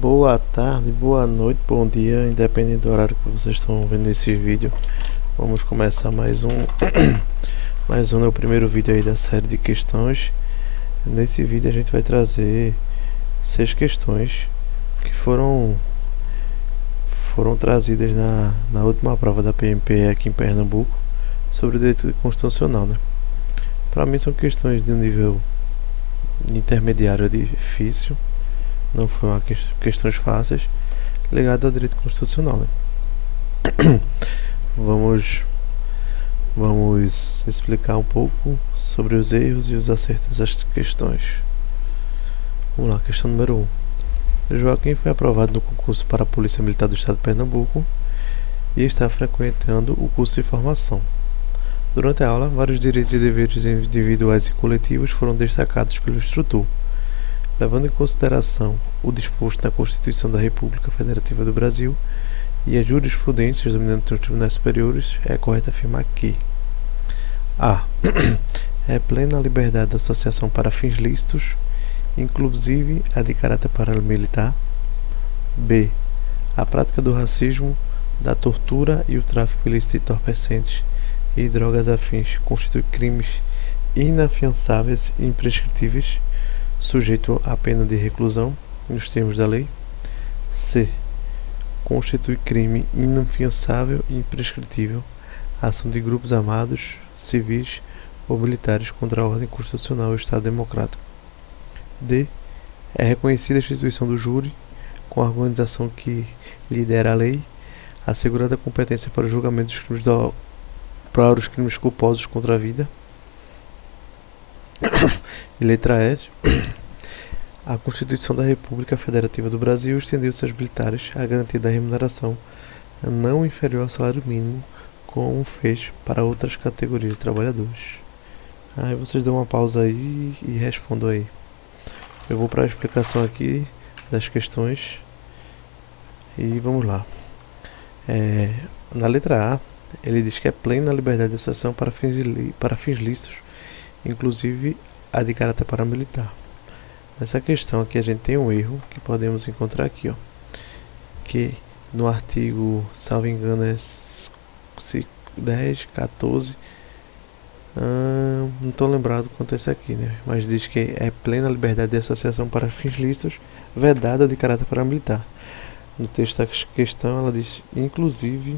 Boa tarde, boa noite, bom dia, independente do horário que vocês estão vendo esse vídeo. Vamos começar mais um, é o primeiro vídeo aí da série de questões. Nesse vídeo a gente vai trazer 6 questões que foram trazidas na última prova da PMP aqui em Pernambuco sobre o direito constitucional, né? Para mim são questões de um nível intermediário difícil. Não foram questões fáceis ligadas ao direito constitucional, né? Vamos explicar um pouco sobre os erros e os acertos das questões. Vamos lá, questão número 1. Joaquim foi aprovado no concurso para a Polícia Militar do Estado de Pernambuco e está frequentando o curso de formação. Durante a aula, vários direitos e deveres individuais e coletivos foram destacados pelo instrutor. Levando em consideração o disposto na Constituição da República Federativa do Brasil e as jurisprudências dominantes dos tribunais superiores, é correto afirmar que a. É plena a liberdade de associação para fins lícitos, inclusive a de caráter paramilitar. B. A prática do racismo, da tortura e o tráfico ilícito de entorpecentes e drogas afins constitui crimes inafiançáveis e imprescritíveis, sujeito à pena de reclusão nos termos da lei. C. Constitui crime inafiançável e imprescritível a ação de grupos armados, civis ou militares contra a ordem constitucional e o Estado democrático. D. É reconhecida a instituição do júri com a organização que lidera a lei, assegurada a competência para o julgamento dos crimes para os crimes culposos contra a vida. E letra E. A Constituição da República Federativa do Brasil estendeu-se aos militares a garantia da remuneração não inferior ao salário mínimo, como fez para outras categorias de trabalhadores. Aí vocês dão uma pausa aí e respondam aí. Eu vou para a explicação aqui das questões e vamos lá. Na letra A, ele diz que é plena a liberdade de associação para fins lícitos, inclusive a de caráter paramilitar. Nessa questão aqui a gente tem um erro que podemos encontrar aqui, ó, que no artigo, salvo engano, é 10, 14, não estou lembrado quanto é esse aqui, né? Mas diz que é plena a liberdade de associação para fins lícitos, vedada de caráter paramilitar. No texto da questão ela diz, inclusive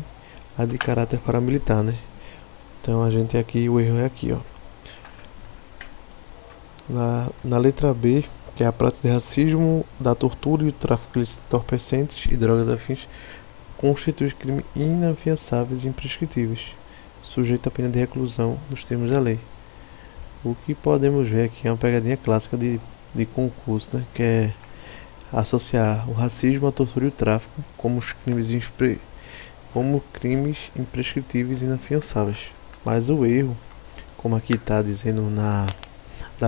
a de caráter paramilitar, né? Então a gente aqui, o erro é aqui, ó. Na letra B, que é a prática de racismo, da tortura e o tráfico de entorpecentes e drogas afins, constitui crime inafiançáveis e imprescritíveis, sujeito à pena de reclusão nos termos da lei. O que podemos ver aqui é uma pegadinha clássica de concurso, né? Que é associar o racismo, a tortura e o tráfico como crimes imprescritíveis e inafiançáveis. Mas o erro, como aqui está dizendo na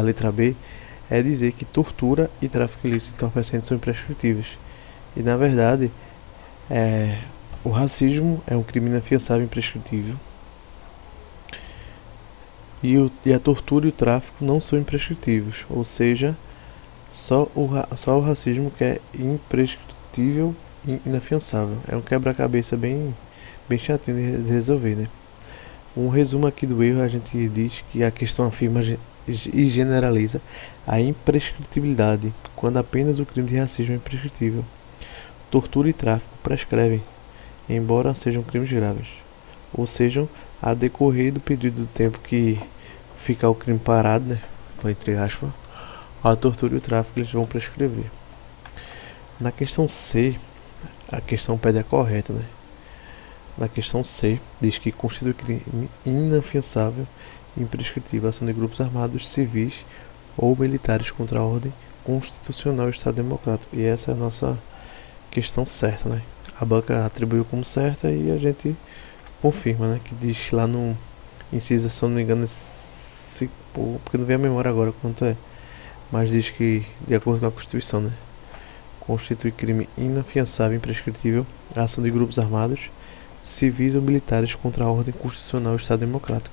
letra B, é dizer que tortura e tráfico ilícito de entorpecentes são imprescritíveis. E na verdade, o racismo é um crime inafiançável e imprescritível. E a tortura e o tráfico não são imprescritíveis, ou seja, só o racismo que é imprescritível e inafiançável. É um quebra-cabeça bem chatinho de resolver, né? Um resumo aqui do erro, a gente diz que a questão afirma e generaliza a imprescritibilidade, quando apenas o crime de racismo é imprescritível. Tortura e tráfico prescrevem, embora sejam crimes graves, ou sejam a decorrer do período do tempo que fica o crime parado, né, entre aspas, a tortura e o tráfico eles vão prescrever. Na questão C, a questão pede a correta, né? Na questão C, diz que constitui crime inafiançável e imprescritível a ação de grupos armados, civis ou militares contra a ordem constitucional e Estado democrático. E essa é a nossa questão certa, né? A banca atribuiu como certa e a gente confirma, né? Que diz lá no inciso, se eu não me engano, porque não vem a memória agora quanto é, mas diz que, de acordo com a Constituição, né? Constitui crime inafiançável e imprescritível a ação de grupos armados, civis ou militares contra a ordem constitucional e Estado democrático.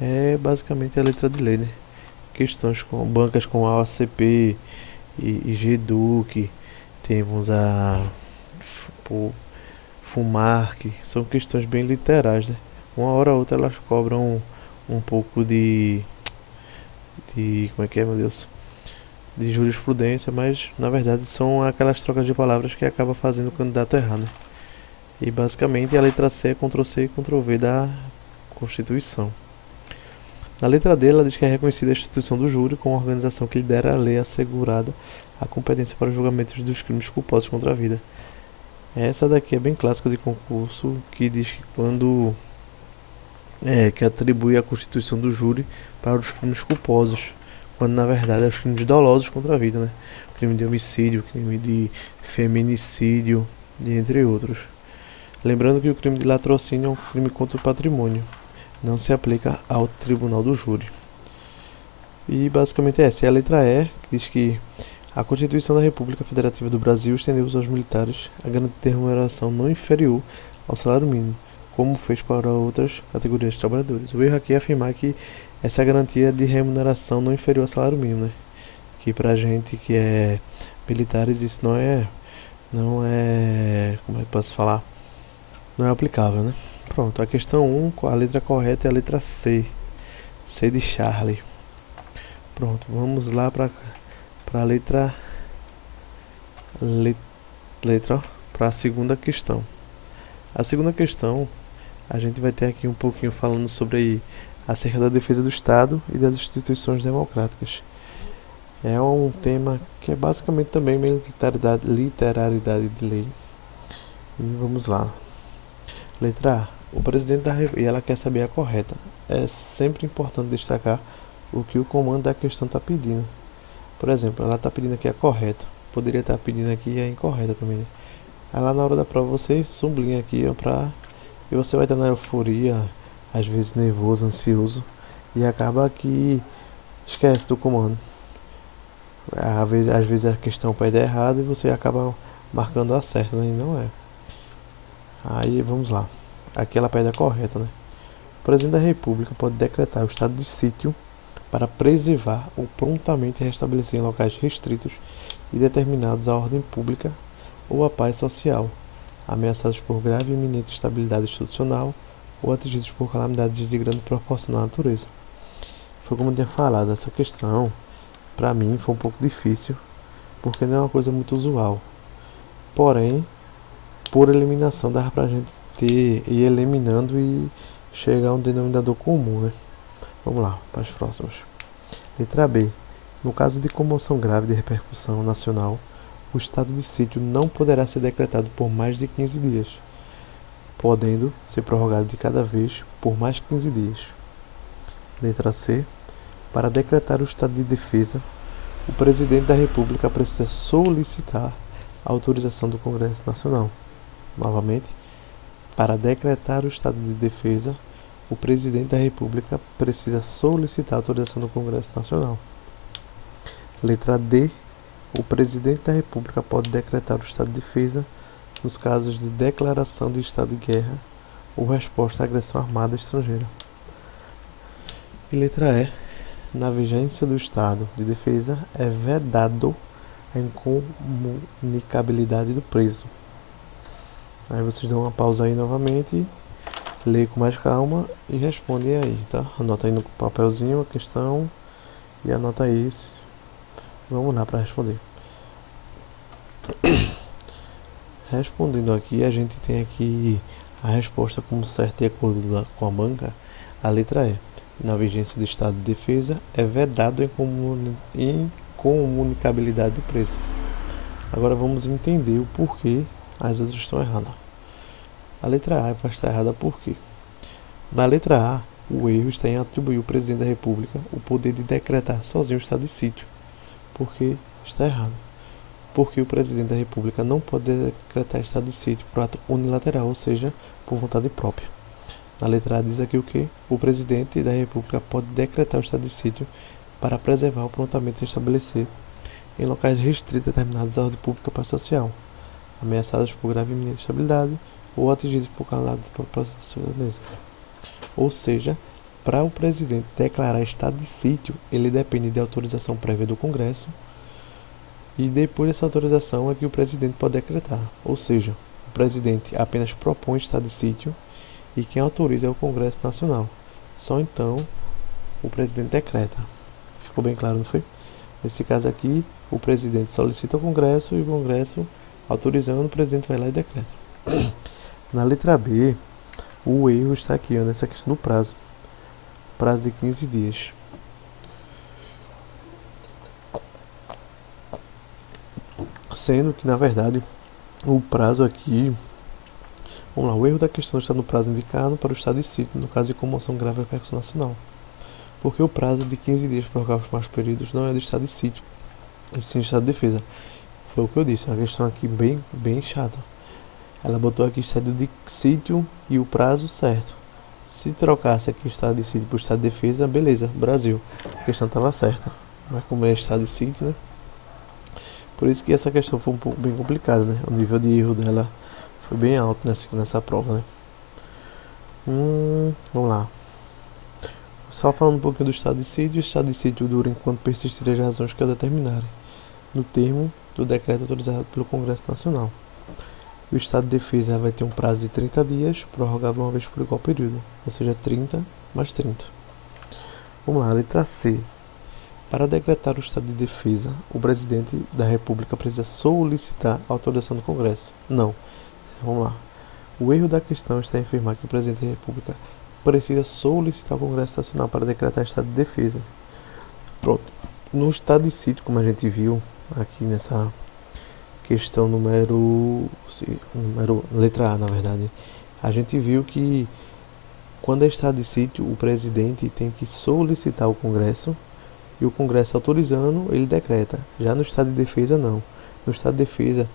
É basicamente a letra de lei, né? Questões com bancas com ACP e GEDUC temos a fumar, que são questões bem literais, né? Uma hora ou outra elas cobram um pouco de como é que é, meu Deus? De jurisprudência, mas na verdade são aquelas trocas de palavras que acaba fazendo o candidato errar, né? E basicamente a letra C é Ctrl+C e Ctrl+V da Constituição. Na letra D, ela diz que é reconhecida a instituição do júri como organização que lidera a lei assegurada a competência para os julgamentos dos crimes culposos contra a vida. Essa daqui é bem clássica de concurso, que diz que quando que atribui a constituição do júri para os crimes culposos, quando na verdade é os crimes dolosos contra a vida, né? Crime de homicídio, crime de feminicídio, e entre outros. Lembrando que o crime de latrocínio é um crime contra o patrimônio, não se aplica ao tribunal do júri. E basicamente é essa. E a letra E, que diz que a Constituição da República Federativa do Brasil estendeu aos militares a garantia de remuneração não inferior ao salário mínimo, como fez para outras categorias de trabalhadores. O erro aqui é afirmar que essa garantia de remuneração não inferior ao salário mínimo, né? Que pra gente que é militares isso não é, como é que posso falar? Não é aplicável, né? Pronto, a questão 1, a letra correta é a letra C. C de Charlie. Pronto, vamos lá para a letra para a segunda questão. A segunda questão, a gente vai ter aqui um pouquinho falando sobre acerca da defesa do Estado e das instituições democráticas. É um tema que é basicamente também meio literalidade de lei. E vamos lá. Letra A. O presidente da República, e ela quer saber a correta. É sempre importante destacar o que o comando da questão está pedindo. Por exemplo, ela está pedindo aqui a correta. Poderia estar pedindo aqui a incorreta também, né? Aí lá na hora da prova você sublinha aqui, ó, e você vai estar na euforia, às vezes nervoso, ansioso, e acaba que esquece do comando. Às vezes a questão pede errado e você acaba marcando a certa, né? E não é. Aí vamos lá. Aqui ela pede a correta, né? O presidente da República pode decretar o estado de sítio para preservar ou prontamente restabelecer em locais restritos e determinados a ordem pública ou a paz social, ameaçados por grave e iminente instabilidade institucional ou atingidos por calamidades de grande proporção na natureza. Foi como eu tinha falado, essa questão, para mim, foi um pouco difícil, porque não é uma coisa muito usual. Porém, por eliminação, dava pra gente ir eliminando e chegar a um denominador comum, né? Vamos lá, para as próximas. Letra B. No caso de comoção grave de repercussão nacional, o estado de sítio não poderá ser decretado por mais de 15 dias, podendo ser prorrogado de cada vez por mais 15 dias. Letra C. Para decretar o estado de defesa, o presidente da República precisa solicitar a autorização do Congresso Nacional. Novamente, para decretar o estado de defesa, o presidente da República precisa solicitar a autorização do Congresso Nacional. Letra D. O presidente da República pode decretar o estado de defesa nos casos de declaração de estado de guerra ou resposta à agressão armada estrangeira. E letra E. Na vigência do estado de defesa, é vedado a incomunicabilidade do preso. Aí vocês dão uma pausa aí novamente, lê com mais calma e respondem aí, tá? Anota aí no papelzinho a questão e anota aí. Vamos lá para responder. Respondendo aqui, a gente tem aqui a resposta como certa e acordo com a banca. A letra E. Na vigência do estado de defesa, é vedado a incomunicabilidade do preso. Agora vamos entender o porquê as outras estão erradas. A letra A vai estar errada por quê? Na letra A, o erro está em atribuir ao presidente da República o poder de decretar sozinho o estado de sítio. Porque está errado. Porque o presidente da República não pode decretar estado de sítio por ato unilateral, ou seja, por vontade própria. Na letra A diz aqui o que? O presidente da República pode decretar o estado de sítio para preservar ou prontamente restabelecer em locais restritos determinados à ordem pública e paz social, ameaçados por grave e iminente instabilidade ou atingidos por calamidade de propósito. Ou seja, para o presidente declarar estado de sítio, ele depende de autorização prévia do Congresso E depois dessa autorização é que o presidente pode decretar. Ou seja, o presidente apenas propõe estado de sítio e quem autoriza é o Congresso Nacional. Só então o presidente decreta. Ficou bem claro, não foi? Nesse caso aqui, o presidente solicita ao Congresso e o Congresso, autorizando, o presidente vai lá e decreta. Na letra B, o erro está aqui, ó, nessa questão do prazo. Prazo de 15 dias. Sendo que, na verdade, o prazo aqui... Vamos lá, o erro da questão está no prazo indicado para o estado de sítio, no caso de comoção grave e repercussão nacional. Porque o prazo de 15 dias para prorrogar os mais períodos não é do estado de sítio, e sim do estado de defesa. Foi o que eu disse, uma questão aqui bem chata. Ela botou aqui estado de sítio e o prazo certo. Se trocasse aqui o estado de sítio para o estado de defesa, beleza, Brasil. A questão estava certa. Mas como é estado de sítio, né? Por isso que essa questão foi um pouco bem complicada, né? O nível de erro dela foi bem alto nessa prova, né? Vamos lá. Só falando um pouquinho do estado de sítio. O estado de sítio dura enquanto persistirem as razões que eu determinarem, no termo do decreto autorizado pelo Congresso Nacional. O estado de defesa vai ter um prazo de 30 dias, prorrogável uma vez por igual período, ou seja, 30 mais 30. Vamos lá, letra C. Para decretar o estado de defesa, o presidente da República precisa solicitar a autorização do Congresso. Não. Vamos lá. O erro da questão está em afirmar que o presidente da República precisa solicitar ao Congresso Nacional para decretar estado de defesa. Pronto. No estado de sítio, como a gente viu aqui nessa questão número letra A, na verdade, a gente viu que quando é estado de sítio, o presidente tem que solicitar ao Congresso e o Congresso autorizando, ele decreta. Já no estado de defesa, não. No estado de defesa,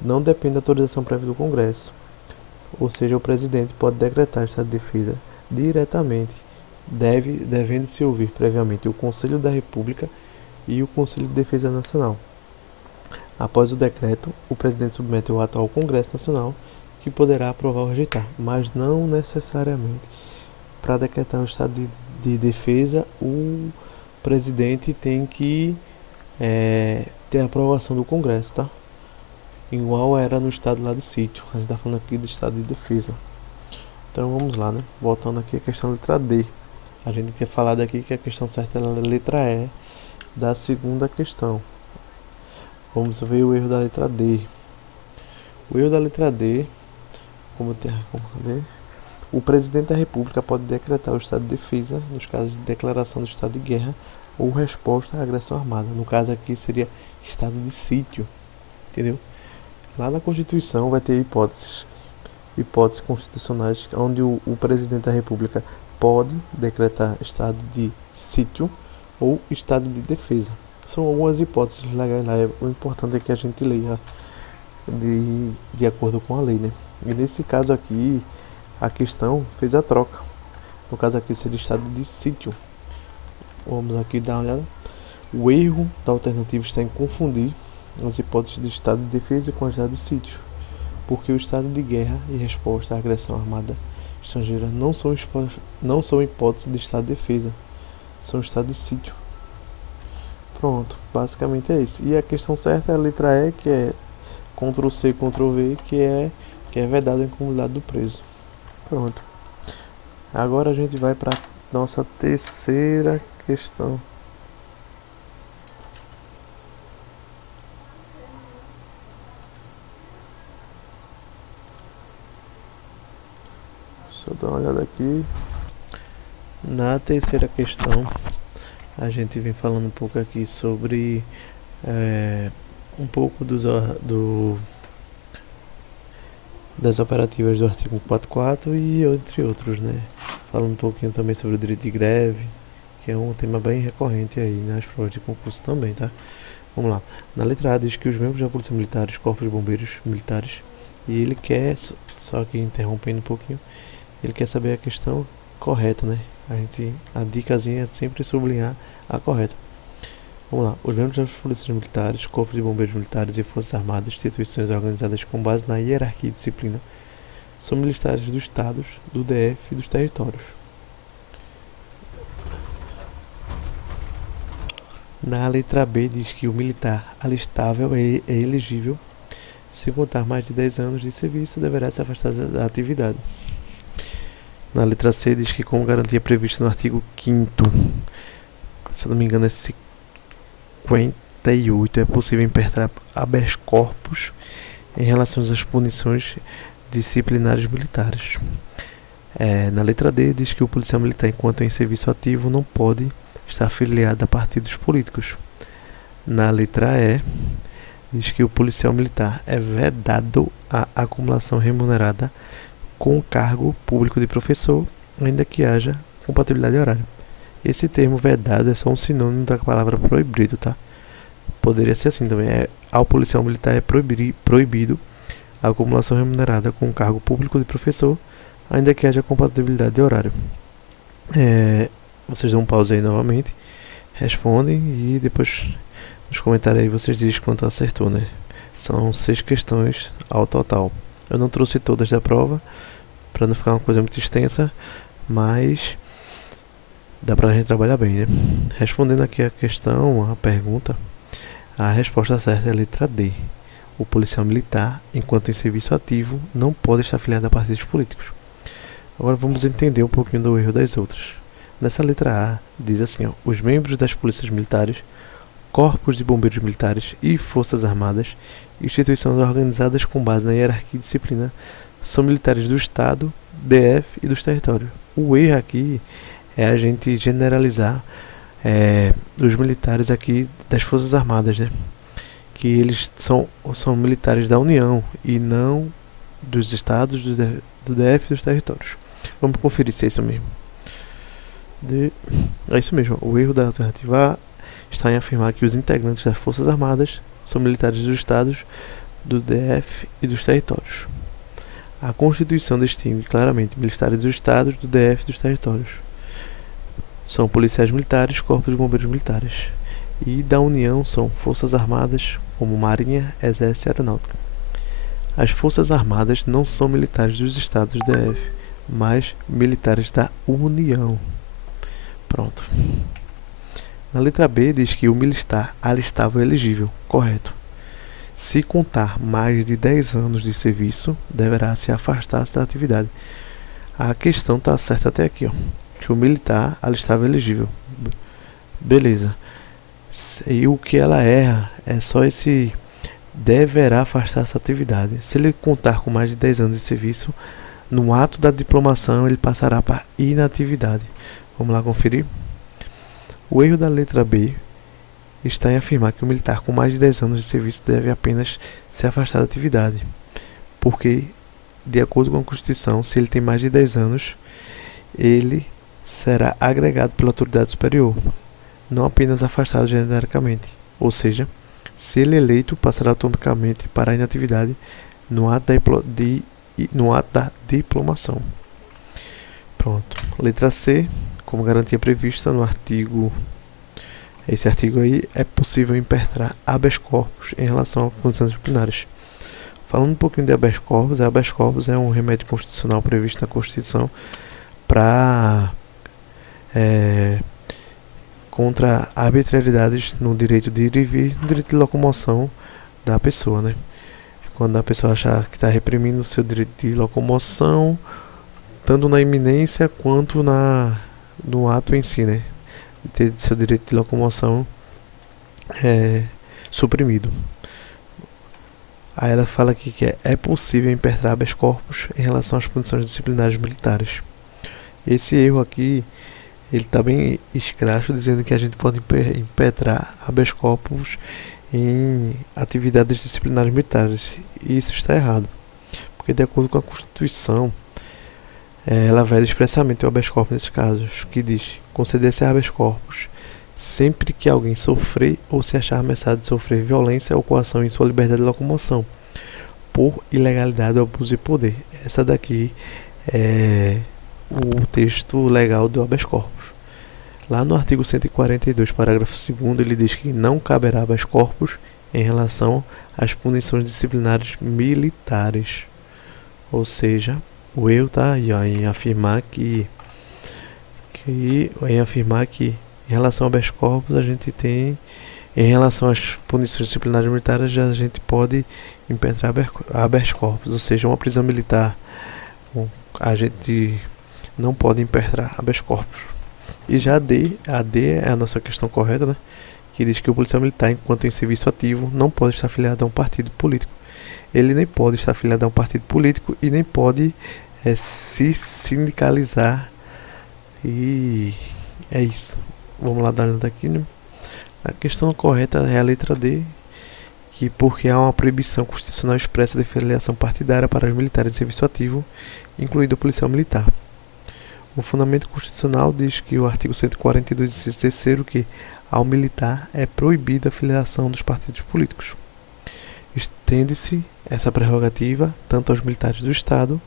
não depende da autorização prévia do Congresso. Ou seja, o presidente pode decretar estado de defesa diretamente, devendo se ouvir previamente o Conselho da República e o Conselho de Defesa Nacional. Após o decreto, o presidente submete o ato ao Congresso Nacional, que poderá aprovar ou rejeitar, mas não necessariamente. Para decretar o estado de defesa, o presidente tem que ter a aprovação do Congresso, tá? Igual era no estado lá de sítio. A gente tá falando aqui do estado de defesa. Então vamos lá, né? Voltando aqui a questão letra D. A gente tinha falado aqui que a questão certa era a letra E da segunda questão. Vamos ver o erro da letra D. O erro da letra D, o presidente da República pode decretar o estado de defesa nos casos de declaração do estado de guerra ou resposta à agressão armada. No caso aqui seria estado de sítio, entendeu? Lá na Constituição vai ter hipóteses constitucionais onde o presidente da República pode decretar estado de sítio ou estado de defesa. São algumas hipóteses legais lá. O importante é que a gente leia de acordo com a lei, né? E nesse caso aqui, a questão fez a troca. No caso aqui seria estado de sítio. Vamos aqui dar uma olhada. O erro da alternativa está em confundir as hipóteses de estado de defesa com o estado de sítio, porque o estado de guerra e resposta à agressão armada estrangeira não são hipóteses de estado de defesa, são estado de sítio. Pronto, basicamente é isso. E a questão certa é a letra E, que é Ctrl+C, Ctrl+V, que é vedada a incomodidade do preso. Pronto. Agora a gente vai para nossa terceira questão. Deixa eu dar uma olhada aqui. Na terceira questão, a gente vem falando um pouco aqui sobre um pouco das operativas do artigo 144 e entre outros, né? Falando um pouquinho também sobre o direito de greve, que é um tema bem recorrente aí nas provas de concurso também, tá? Vamos lá. Na letra A diz que os membros da Polícia Militar, Corpos de Bombeiros Militares, e ele quer, só que interrompendo um pouquinho, ele quer saber a questão correta, né? A dicasinha é sempre sublinhar a correta. Vamos lá. Os membros das polícias militares, corpos de bombeiros militares e forças armadas, instituições organizadas com base na hierarquia e disciplina, são militares dos estados, do DF e dos territórios. Na letra B diz que o militar alistável é elegível, se contar mais de 10 anos de serviço, deverá se afastar da atividade. Na letra C diz que, como garantia prevista no artigo 5º, se não me engano é 58, é possível impetrar habeas corpus em relação às punições disciplinares militares. Na letra D diz que o policial militar, enquanto em serviço ativo, não pode estar afiliado a partidos políticos. Na letra E diz que o policial militar é vedado a acumulação remunerada com o cargo público de professor, ainda que haja compatibilidade horária. Esse termo vedado é só um sinônimo da palavra proibido, tá? Poderia ser assim também. Ao policial militar é proibido a acumulação remunerada com o cargo público de professor, ainda que haja compatibilidade de horário. Vocês dão um pause aí novamente, respondem e depois nos comentários aí vocês dizem quanto acertou, né? São 6 questões ao total. Eu não trouxe todas da prova para não ficar uma coisa muito extensa, mas dá pra gente trabalhar bem, né? Respondendo aqui a questão, a pergunta, a resposta certa é a letra D. O policial militar, enquanto em serviço ativo, não pode estar afiliado a partidos políticos. Agora vamos entender um pouquinho do erro das outras. Nessa letra A, diz assim, ó, os membros das polícias militares, corpos de bombeiros militares e forças armadas, instituições organizadas com base na hierarquia e disciplina, são militares do Estado, DF e dos territórios. O erro aqui é a gente generalizar os militares aqui das forças armadas, né? Que eles são militares da União e não dos estados, do DF e dos territórios. Vamos conferir se é isso mesmo. É isso mesmo. O erro da alternativa A está em afirmar que os integrantes das Forças Armadas são militares dos estados, do DF e dos territórios. A Constituição distingue claramente militares dos estados, do DF e dos territórios. São policiais militares, corpos de bombeiros militares. E da União são Forças Armadas, como Marinha, Exército e Aeronáutica. As Forças Armadas não são militares dos estados do DF, mas militares da União. Pronto. Na letra B diz que o militar alistável é elegível. Correto. Se contar mais de 10 anos de serviço, deverá se afastar da atividade. A questão está certa até aqui, ó. Que o militar alistável é elegível. Beleza. E o que ela erra é só esse deverá afastar essa atividade. Se ele contar com mais de 10 anos de serviço, no ato da diplomação ele passará para inatividade. Vamos lá conferir? O erro da letra B está em afirmar que o militar com mais de 10 anos de serviço deve apenas se afastar da atividade. Porque, de acordo com a Constituição, se ele tem mais de 10 anos, ele será agregado pela autoridade superior, não apenas afastado genericamente. Ou seja, se ele é eleito, passará automaticamente para a inatividade no ato da diplomação. Pronto. Letra C, como garantia prevista no artigo... Esse artigo aí é possível impetrar habeas corpus em relação a condições disciplinares. Falando um pouquinho de habeas corpus é um remédio constitucional previsto na Constituição para contra arbitrariedades no direito de ir e vir, no direito de locomoção da pessoa, né? Quando a pessoa achar que está reprimindo o seu direito de locomoção, tanto na iminência quanto no ato em si, né? De ter seu direito de locomoção suprimido. Aí ela fala aqui que é possível impetrar habeas corpus em relação às punições disciplinares militares. Esse erro aqui, ele está bem escracho, dizendo que a gente pode impetrar habeas corpus em atividades disciplinares militares. E isso está errado, porque de acordo com a Constituição, ela veda expressamente o habeas corpus nesses casos, que diz: conceder-se habeas corpus sempre que alguém sofrer ou se achar ameaçado de sofrer violência ou coação em sua liberdade de locomoção por ilegalidade ou abuso de poder. Essa daqui é o texto legal do habeas corpus. Lá no artigo 142, parágrafo 2º, ele diz que não caberá habeas corpus em relação às punições disciplinares militares. Ou seja, o erro está aí, ó, em afirmar que Em relação ao habeas corpus, a gente tem, em relação às punições disciplinares militares, a gente pode impetrar habeas corpus, ou seja, uma prisão militar, a gente não pode impetrar habeas corpus. E já a D é a nossa questão correta, né? Que diz que o policial militar, enquanto em serviço ativo, não pode estar afiliado a um partido político. Ele nem pode estar afiliado a um partido político e nem pode se sindicalizar. E é isso. Vamos lá dar uma olhada aqui, né? A questão correta é a letra D, que porque há uma proibição constitucional expressa de filiação partidária para os militares de serviço ativo, incluído o policial militar. O fundamento constitucional diz que o artigo 142, inciso 3º, que ao militar é proibida a filiação dos partidos políticos. Estende-se essa prerrogativa tanto aos militares do Estado,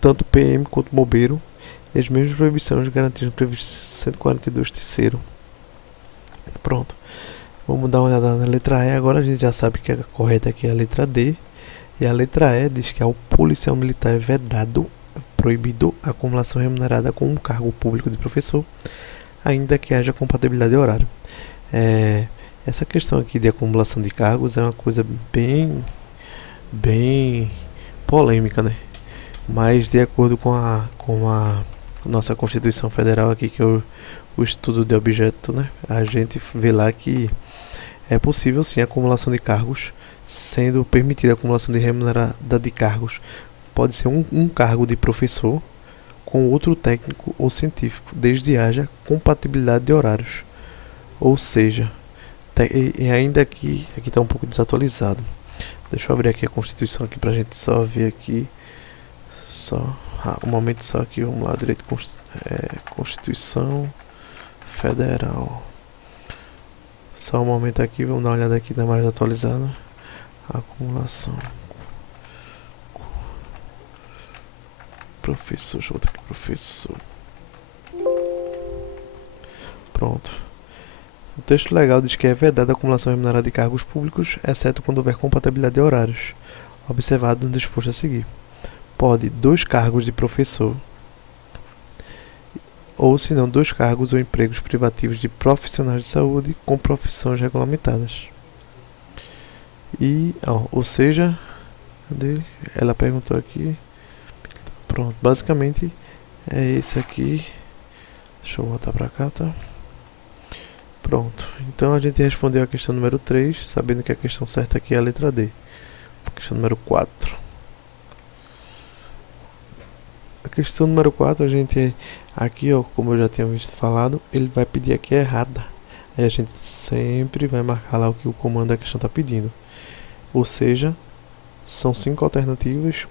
tanto PM quanto bombeiro, e as mesmas proibições garantidas no previsto 142, terceiro. Pronto. Vamos dar uma olhada na letra E. Agora a gente já sabe que a correta aqui é a letra D. E a letra E diz que ao policial militar é vedado, proibido a acumulação remunerada com um cargo público de professor, ainda que haja compatibilidade de horário. Essa questão aqui de acumulação de cargos é uma coisa bem polêmica, né? Mas de acordo com a nossa Constituição Federal aqui, que é o estudo de objeto, né? A gente vê lá que é possível sim a acumulação de cargos, sendo permitida a acumulação de remunerada de cargos. Pode ser um cargo de professor com outro técnico ou científico, desde haja compatibilidade de horários. Ou seja, e ainda aqui está um pouco desatualizado. Deixa eu abrir aqui a Constituição aqui para a gente só ver aqui. Um momento só aqui, vamos lá, Constituição Federal. Só um momento aqui, vamos dar uma olhada aqui na mais atualizada. Acumulação. Professor, deixa eu botar aqui, professor. Pronto. O texto legal diz que é vedada a acumulação remunerada de cargos públicos, exceto quando houver compatibilidade de horários, observado no disposto a seguir. Pode 2 cargos de professor, ou se não 2 cargos ou empregos privativos de profissionais de saúde com profissões regulamentadas. E, ou seja, cadê? Ela perguntou aqui. Pronto, basicamente é esse aqui. Deixa eu voltar pra cá, tá? Pronto, então a gente respondeu a questão número 3, sabendo que a questão certa aqui é a letra D. Questão número 4. A questão número 4, a gente aqui, ó, como eu já tinha visto falado, ele vai pedir aqui errada. Aí a gente sempre vai marcar lá o que o comando da questão está pedindo. Ou seja, são 5 alternativas,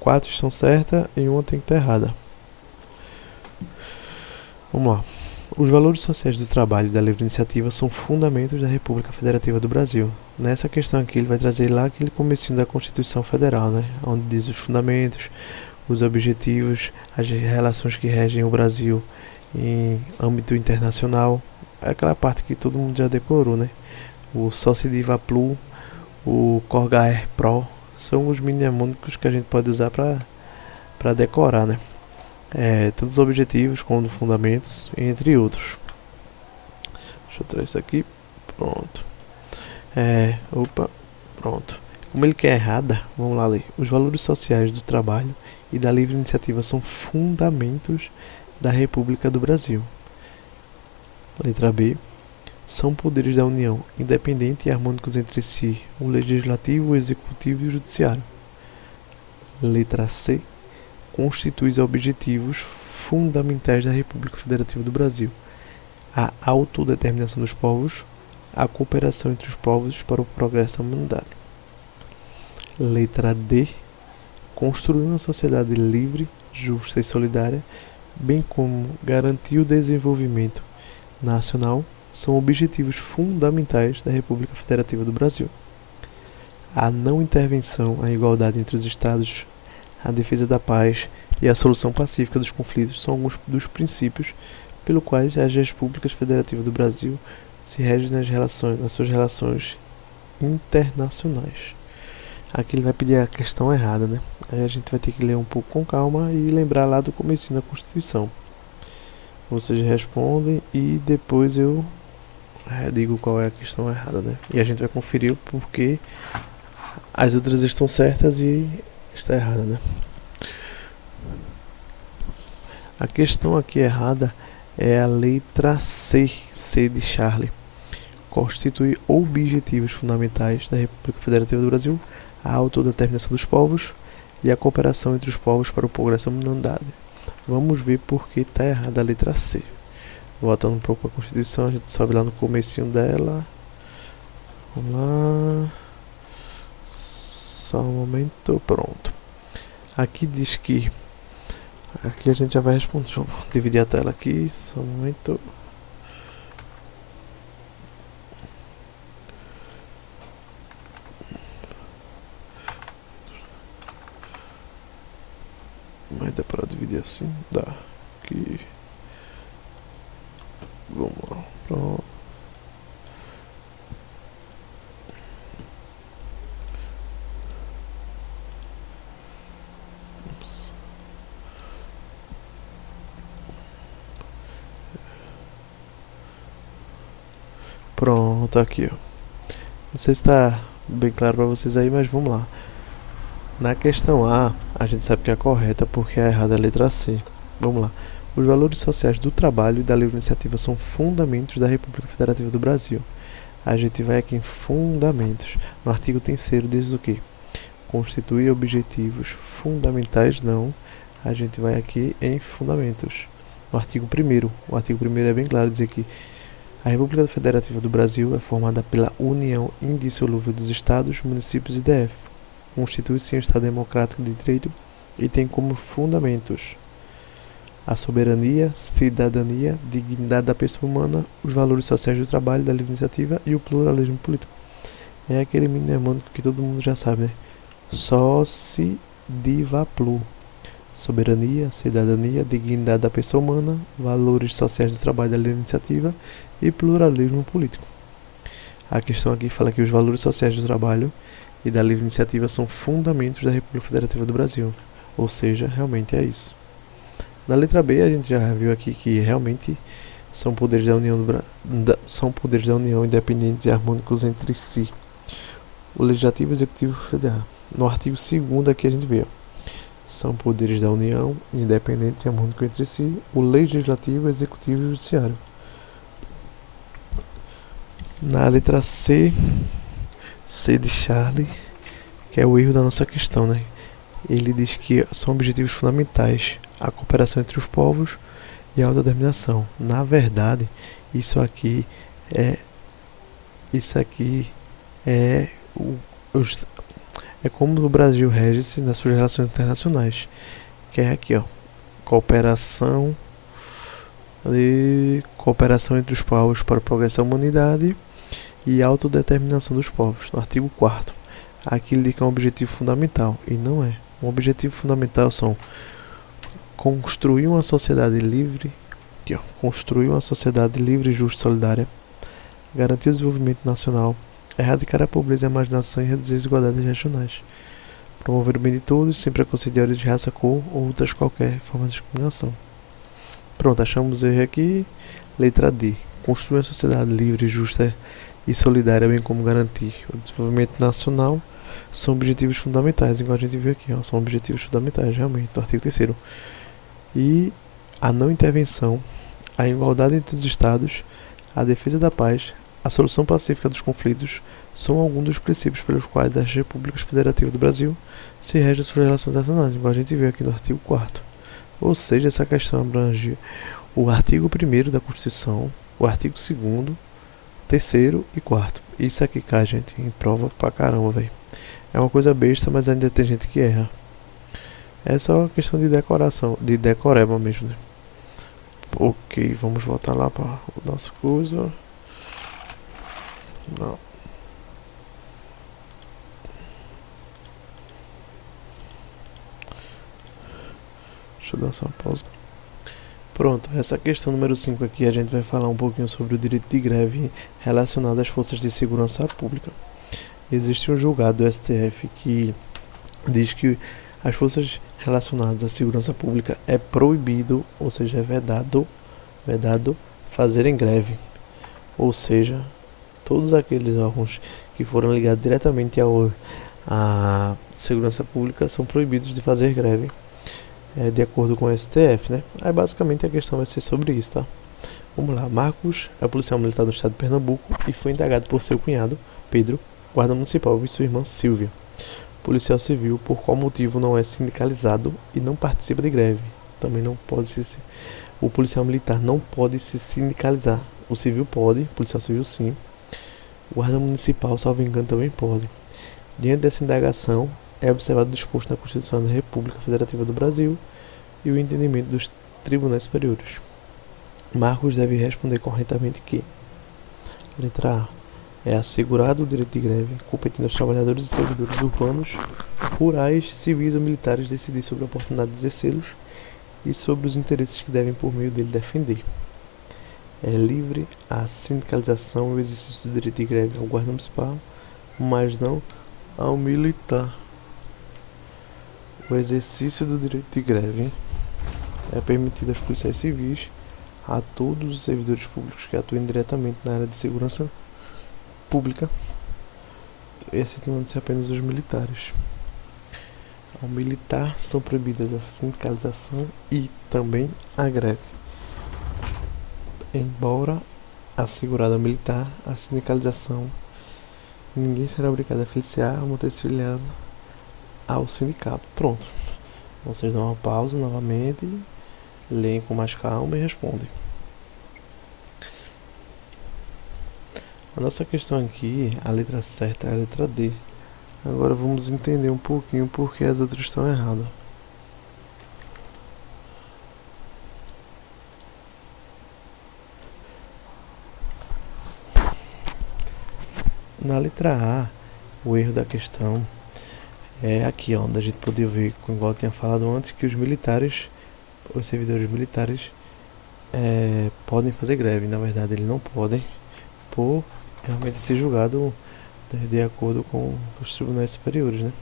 4 estão certas e uma tem que estar errada. Vamos lá. Os valores sociais do trabalho e da livre iniciativa são fundamentos da República Federativa do Brasil. Nessa questão aqui, ele vai trazer lá aquele comecinho da Constituição Federal, né? Onde diz os fundamentos, os objetivos, as relações que regem o Brasil em âmbito internacional. É aquela parte que todo mundo já decorou, né? O Sociediva Plu, o Corgaer Pro, são os mnemônicos que a gente pode usar para decorar, né? Todos os objetivos, como fundamentos, entre outros. Deixa eu trazer isso aqui. Pronto. Pronto. Como ele quer errada, vamos lá ler. Os valores sociais do trabalho e da livre iniciativa são fundamentos da República do Brasil. Letra B. São poderes da União, independentes e harmônicos entre si, o legislativo, o executivo e o judiciário. Letra C. Constitui os objetivos fundamentais da República Federativa do Brasil: a autodeterminação dos povos, a cooperação entre os povos para o progresso da humanidade. Letra D. Construir uma sociedade livre, justa e solidária, bem como garantir o desenvolvimento nacional, são objetivos fundamentais da República Federativa do Brasil. A não intervenção, a igualdade entre os Estados, a defesa da paz e a solução pacífica dos conflitos são alguns dos princípios pelo quais as Repúblicas Federativas do Brasil se regem nas suas relações internacionais. Aqui ele vai pedir a questão errada, né? Aí a gente vai ter que ler um pouco com calma e lembrar lá do comecinho da Constituição. Vocês respondem e depois eu digo qual é a questão errada, né? E a gente vai conferir o porquê as outras estão certas e está errada, né? A questão aqui errada é a letra C, C de Charlie. Constitui objetivos fundamentais da República Federativa do Brasil a autodeterminação dos povos e a cooperação entre os povos para o progresso da humanidade. Vamos ver por que está errada a letra C. Voltando um pouco para a Constituição, a gente sobe lá no comecinho dela. Vamos lá. Só um momento, pronto. Aqui diz que... Aqui a gente já vai responder. Deixa eu dividir a tela aqui, só um momento. Mas dá para dividir assim? Dá. Aqui. Vamos lá. Pronto. Pronto, aqui, ó. Não sei se está bem claro para vocês aí, mas vamos lá. Na questão A, a gente sabe que é a correta porque a errada é a letra C. Vamos lá. Os valores sociais do trabalho e da livre iniciativa são fundamentos da República Federativa do Brasil. A gente vai aqui em fundamentos. No artigo 3º diz o quê? Constitui objetivos fundamentais, não. A gente vai aqui em fundamentos. No artigo 1º. O artigo 1º é bem claro dizer que a República Federativa do Brasil é formada pela união indissolúvel dos estados, municípios e DF. Constitui-se um Estado democrático de direito e tem como fundamentos a soberania, cidadania, dignidade da pessoa humana, os valores sociais do trabalho, da livre iniciativa e o pluralismo político. É aquele mnemônico que todo mundo já sabe, né? Soci diva plu. Soberania, cidadania, dignidade da pessoa humana, valores sociais do trabalho, da livre iniciativa e pluralismo político. A questão aqui fala que os valores sociais do trabalho e da livre iniciativa são fundamentos da República Federativa do Brasil. Ou seja, realmente é isso. Na letra B, a gente já viu aqui que realmente são poderes da União, são poderes da União independentes e harmônicos entre si. O Legislativo, Executivo e Federal. No artigo 2º aqui a gente vê, são poderes da União independentes e harmônicos entre si, o Legislativo, Executivo e Judiciário. Na letra C, C de Charlie, que é o erro da nossa questão, né? Ele diz que são objetivos fundamentais a cooperação entre os povos e a autodeterminação. Na verdade, isso aqui é como o Brasil rege-se nas suas relações internacionais, que é aqui, ó, cooperação entre os povos para o progresso da humanidade e autodeterminação dos povos, no artigo 4º. Aqui ele diz que é um objetivo fundamental, e não é. Um objetivo fundamental são construir uma sociedade livre, justa e solidária, garantir o desenvolvimento nacional, erradicar a pobreza e a marginação e reduzir as desigualdades regionais, promover o bem de todos, sem preconceito de origem de raça, cor ou outras qualquer forma de discriminação. Pronto, achamos o erro aqui. Letra D. Construir uma sociedade livre, justa e solidária, bem como garantir o desenvolvimento nacional, são objetivos fundamentais, igual a gente viu aqui, ó, são objetivos fundamentais, realmente, no artigo 3º. E a não intervenção, a igualdade entre os estados, a defesa da paz, a solução pacífica dos conflitos são alguns dos princípios pelos quais as repúblicas federativas do Brasil se regem suas relações nacionais, igual a gente viu aqui no artigo 4º. Ou seja, essa questão abrange o artigo 1º da Constituição, o artigo 2º, 3º e 4º. Isso aqui cai, gente, em prova pra caramba, velho. É uma coisa besta, mas ainda tem gente que erra. É só questão de decoração, de decoreba mesmo, né? Ok, vamos voltar lá para o nosso curso. Não. Deixa eu dar só uma pausa. Pronto, essa questão número 5 aqui a gente vai falar um pouquinho sobre o direito de greve relacionado às forças de segurança pública. Existe um julgado do STF que diz que as forças relacionadas à segurança pública é proibido, ou seja, é vedado, vedado fazerem greve, ou seja, todos aqueles órgãos que foram ligados diretamente à segurança pública são proibidos de fazer greve, de acordo com o STF, né? Aí basicamente a questão vai ser sobre isso, tá? Vamos lá, Marcos é policial militar do estado de Pernambuco e foi indagado por seu cunhado, Pedro, guarda municipal, e sua irmã Silvia, policial civil, por qual motivo não é sindicalizado e não participa de greve. Também não pode se... O policial militar não pode se sindicalizar. O civil pode, o policial civil sim. O guarda municipal, salvo engano, também pode. Diante dessa indagação, é observado o disposto na Constituição da República Federativa do Brasil e o entendimento dos tribunais superiores. Marcos deve responder corretamente que: letra A. É assegurado o direito de greve, competindo aos trabalhadores e servidores urbanos, rurais, civis ou militares decidir sobre a oportunidade de exercê-los e sobre os interesses que devem por meio dele defender. É livre a sindicalização e o exercício do direito de greve ao guarda municipal, mas não ao militar. O exercício do direito de greve é permitido aos policiais civis, a todos os servidores públicos que atuem diretamente na área de segurança pública, excetuando-se apenas os militares. Ao militar são proibidas a sindicalização e também a greve. Embora assegurada ao militar, a sindicalização, ninguém será obrigado a filiar ou manter-se filiado ao sindicato. Pronto. Vocês dão uma pausa novamente, leem com mais calma e respondem. A nossa questão aqui, a letra certa é a letra D. Agora vamos entender um pouquinho por que as outras estão erradas. Na letra A, o erro da questão é aqui, onde a gente podia ver, igual eu tinha falado antes, que os militares, os servidores militares, podem fazer greve. Na verdade, eles não podem, por realmente ser julgado de acordo com os tribunais superiores, né?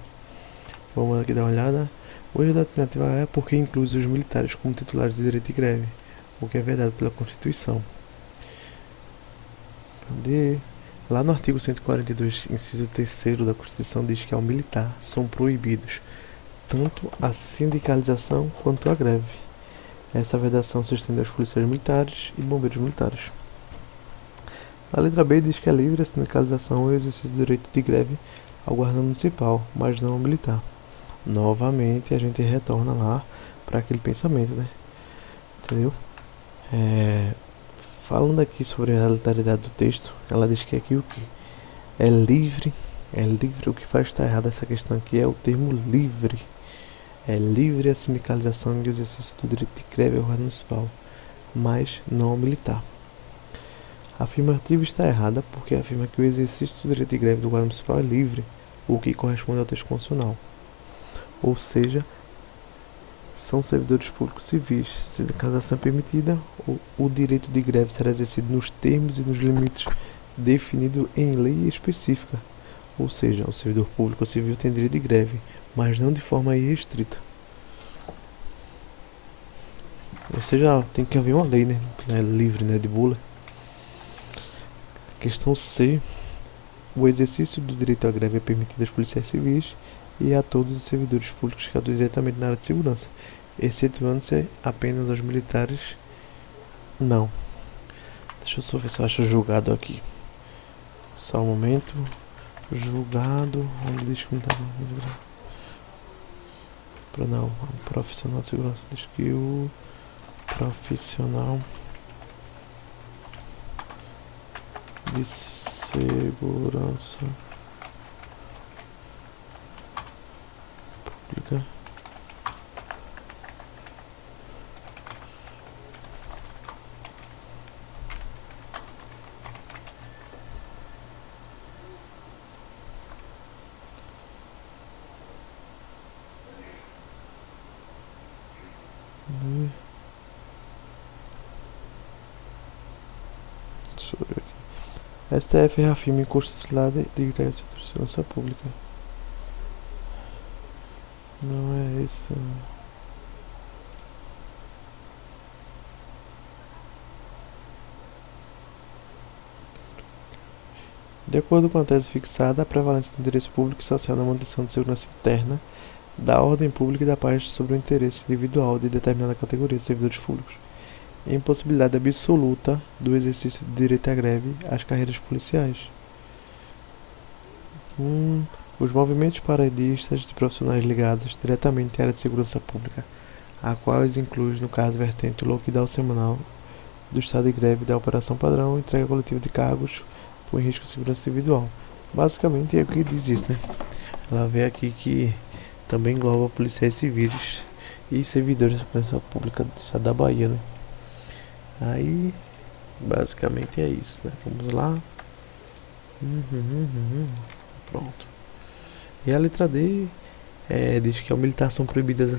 Vamos aqui dar uma olhada. O erro da alternativa é porque inclui os militares como titulares de direito de greve, o que é vedado pela Constituição. Cadê? Lá no artigo 142, inciso 3º da Constituição, diz que ao militar são proibidos tanto a sindicalização quanto a greve. Essa vedação se estende aos policiais militares e bombeiros militares. A letra B diz que é livre a sindicalização e o exercício do direito de greve ao guarda municipal, mas não ao militar. Novamente a gente retorna lá para aquele pensamento, né? Entendeu? Falando aqui sobre a literalidade do texto, ela diz que aqui o que é livre, o que faz estar errado essa questão aqui é o termo livre. É livre a sindicalização e o exercício do direito de greve ao guarda municipal, mas não ao militar. A afirmativa está errada porque afirma que o exercício do direito de greve do guarda municipal é livre, o que corresponde ao texto constitucional. Ou seja, são servidores públicos civis. Sindicalização é permitida, o direito de greve será exercido nos termos e nos limites definidos em lei específica. Ou seja, o servidor público civil tem direito de greve, mas não de forma irrestrita. Ou seja, tem que haver uma lei, né? Livre, né? De bula. Questão C. O exercício do direito à greve é permitido aos policiais civis e a todos os servidores públicos que atuam diretamente na área de segurança, excetuando-se apenas aos militares. Não. Deixa eu só ver se eu acho julgado aqui. Só um momento. Julgado. Onde diz que militar. Não, o profissional de segurança. Diz que o profissional de segurança pública STF reafirma inconstitucionalidade de greve de segurança pública. Não é isso. De acordo com a tese fixada, a prevalência do interesse público e social na manutenção de segurança interna, da ordem pública e da paz sobre o interesse individual de determinada categoria de servidores públicos. Impossibilidade absoluta do exercício do direito à greve às carreiras policiais. Os movimentos paradistas de profissionais ligados diretamente à área de segurança pública, a quais inclui, no caso, a vertente lockdown semanal do estado de greve da operação padrão, entrega coletiva de cargos por risco de segurança individual. Basicamente é o que diz isso, né? Ela vê aqui que também engloba policiais civis e servidores da segurança pública do estado da Bahia, né? Aí, basicamente é isso, né? Vamos lá. Pronto. E a letra D diz que a militar são proibidas a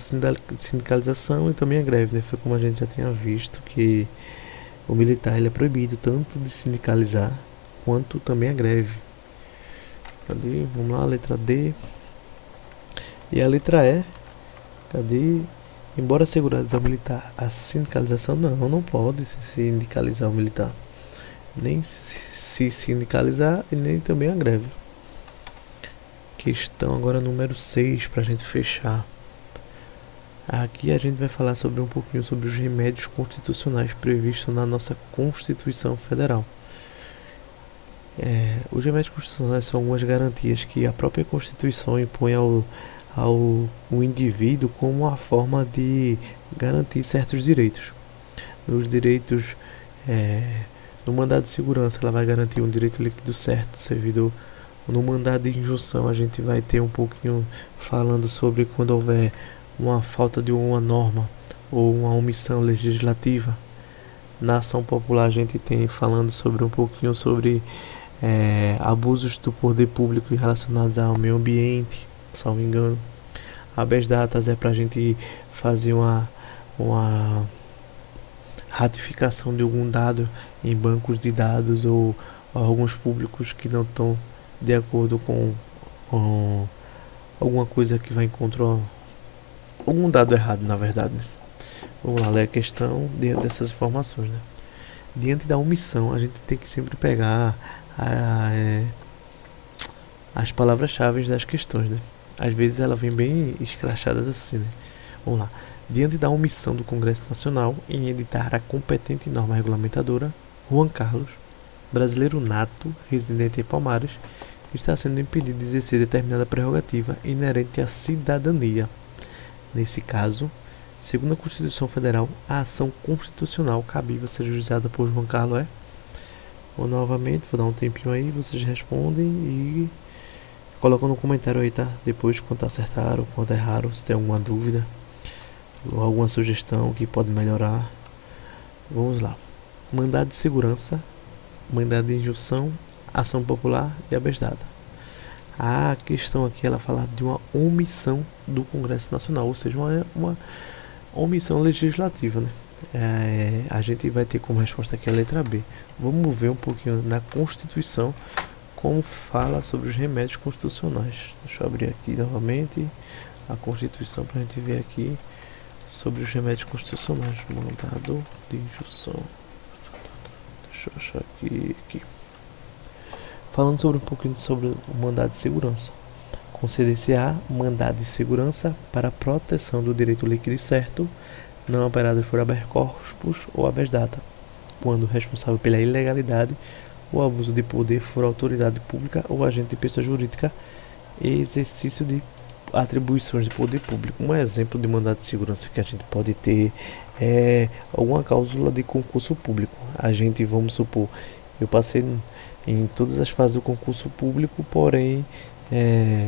sindicalização e também a greve, né? Foi como a gente já tinha visto, que o militar ele é proibido tanto de sindicalizar quanto também a greve. Cadê? Vamos lá, a letra D. E a letra E, cadê? Embora assegurados ao militar a sindicalização, não pode se sindicalizar o militar. Nem se sindicalizar e nem também a greve. Questão agora número 6 para a gente fechar. Aqui a gente vai falar sobre um pouquinho sobre os remédios constitucionais previstos na nossa Constituição Federal. Os remédios constitucionais são algumas garantias que a própria Constituição impõe ao indivíduo como uma forma de garantir certos direitos. Nos direitos, no mandado de segurança, ela vai garantir um direito líquido certo do servidor. No mandado de injunção, a gente vai ter um pouquinho falando sobre quando houver uma falta de uma norma ou uma omissão legislativa. Na ação popular, a gente tem falando sobre um pouquinho sobre abusos do poder público relacionados ao meio ambiente, salvo engano. Habeas datas é para a gente fazer uma ratificação de algum dado em bancos de dados ou órgãos públicos que não estão de acordo com alguma coisa que vai encontrar algum dado errado, na verdade. Vamos lá ler a questão diante dessas informações, né? Diante da omissão, a gente tem que sempre pegar as palavras-chave das questões, né? Às vezes ela vem bem escrachadas assim, né? Vamos lá. Diante da omissão do Congresso Nacional em editar a competente norma regulamentadora, Juan Carlos, brasileiro nato, residente em Palmares, está sendo impedido de exercer determinada prerrogativa inerente à cidadania. Nesse caso, segundo a Constituição Federal, a ação constitucional cabível a ser juizada por Juan Carlos Vou novamente, vou dar um tempinho aí, vocês respondem e colocam no comentário aí, tá? Depois quanto acertaram, quanto erraram, se tem alguma dúvida ou alguma sugestão que pode melhorar. Vamos lá. Mandado de segurança, mandado de injunção, ação popular e habeas data. A questão aqui ela fala de uma omissão do Congresso Nacional, ou seja, uma omissão legislativa, né? A gente vai ter como resposta aqui a letra B. Vamos ver um pouquinho na Constituição como fala sobre os remédios constitucionais. Deixa eu abrir aqui novamente a Constituição para a gente ver aqui sobre os remédios constitucionais. Mandado de injunção. Deixa eu achar aqui. Falando sobre um pouquinho sobre o mandado de segurança. Conceder-se-á mandado de segurança para a proteção do direito líquido e certo, não operados por habeas corpus ou habeas data, quando o responsável pela ilegalidade ou abuso de poder for autoridade pública ou agente de pessoa jurídica e exercício de atribuições de poder público. Um exemplo de mandado de segurança que a gente pode ter é alguma cláusula de concurso público. A gente, vamos supor, eu passei em todas as fases do concurso público, porém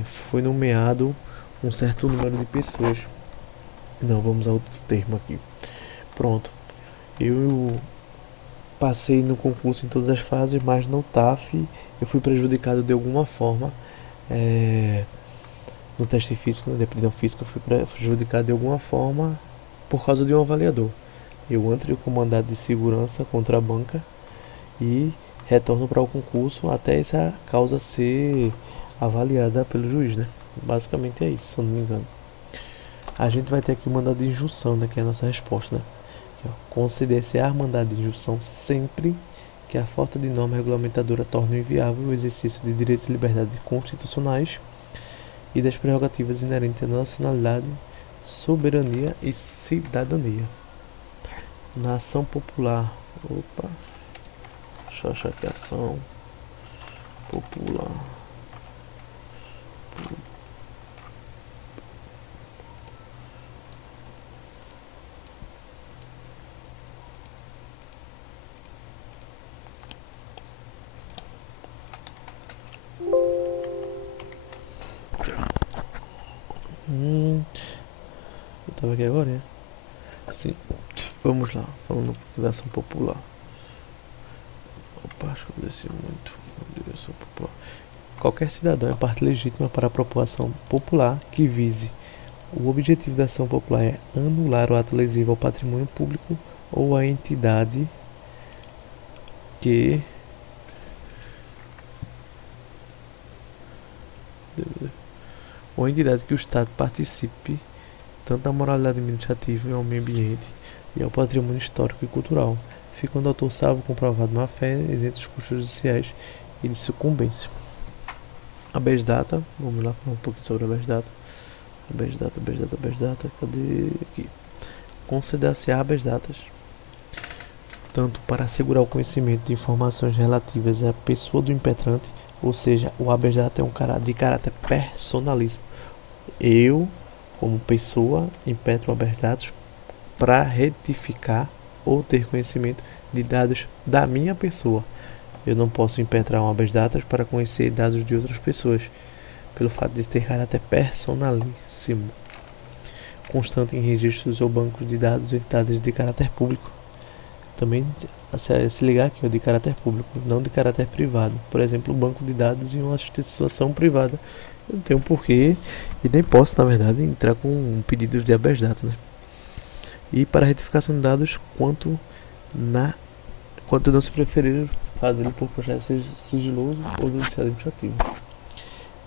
foi nomeado um certo número de pessoas. Não, vamos a outro termo aqui. Pronto. Eu passei no concurso em todas as fases, mas no TAF eu fui prejudicado de alguma forma. No teste físico, na aptidão física, eu fui prejudicado de alguma forma por causa de um avaliador. Eu entro com mandado de segurança contra a banca e retorno para o concurso até essa causa ser avaliada pelo juiz, né? Basicamente é isso, se eu não me engano. A gente vai ter aqui o mandado de injunção, né? Que é a nossa resposta, né? Conceder-se-á mandado de injunção sempre que a falta de norma regulamentadora torna inviável o exercício de direitos e liberdades constitucionais e das prerrogativas inerentes à nacionalidade, soberania e cidadania. Na ação popular, deixa eu achar aqui, ação popular. Eu tava aqui agora, né? Sim, vamos lá, falando um pouco da ação popular. Opa, acho que eu desci muito. Direção popular. Qualquer cidadão é parte legítima para a população popular que vise. O objetivo da ação popular é anular o ato lesivo ao patrimônio público ou à entidade que o Estado participe tanto da moralidade administrativa e ao meio ambiente e ao patrimônio histórico e cultural, ficando o autor salvo comprovado má-fé, isento dos custos judiciais e de sucumbência. Habeas data, vamos lá falar um pouquinho sobre habeas data. Habeas data, cadê aqui? Conceder-se habeas datas, tanto para assegurar o conhecimento de informações relativas à pessoa do impetrante, ou seja, o habeas data é um de caráter personalíssimo. Eu, como pessoa, impetro habeas datas para retificar ou ter conhecimento de dados da minha pessoa. Eu não posso impetrar um habeas datas para conhecer dados de outras pessoas, pelo fato de ter caráter personalíssimo, constante em registros ou bancos de dados ou entidades de caráter público. Também se ligar aqui, de caráter público, não de caráter privado. Por exemplo, um banco de dados em uma instituição privada. Eu não tenho porquê e nem posso, na verdade, entrar com um pedido de habeas data, né? E para retificação de dados, quanto não se preferir fazê-lo por processo sigiloso ou judicial administrativo.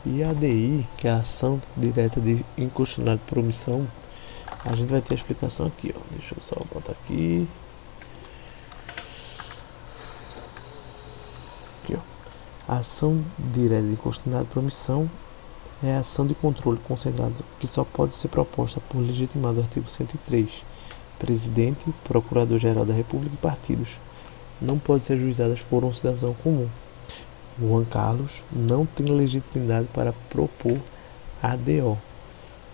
E a ADI, que é a ação direta de inconstitucionalidade por omissão, a gente vai ter a explicação aqui, ó. Deixa eu só botar aqui. A ação direta de inconstitucionalidade por omissão é a ação de controle concentrado que só pode ser proposta por legitimado artigo 103, presidente, procurador-geral da República e partidos. Não pode ser ajuizadas por um cidadão comum. O Juan Carlos não tem legitimidade para propor ADO,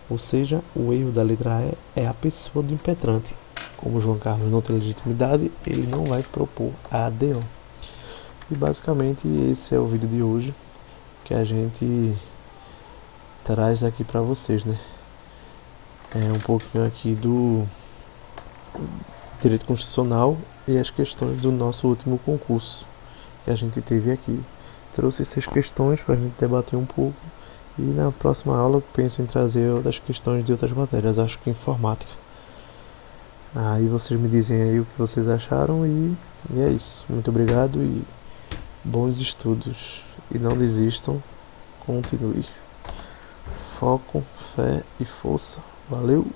ou seja, o erro da letra A é a pessoa do impetrante. Como o João Carlos não tem legitimidade, ele não vai propor ADO. E basicamente esse é o vídeo de hoje que a gente traz aqui para vocês, né? É um pouquinho aqui do direito constitucional e as questões do nosso último concurso que a gente teve aqui. Trouxe 6 questões para a gente debater um pouco e na próxima aula eu penso em trazer outras questões de outras matérias, acho que informática. Aí vocês me dizem aí o que vocês acharam e é isso. Muito obrigado e bons estudos. E não desistam, continue. Foco, fé e força. Valeu!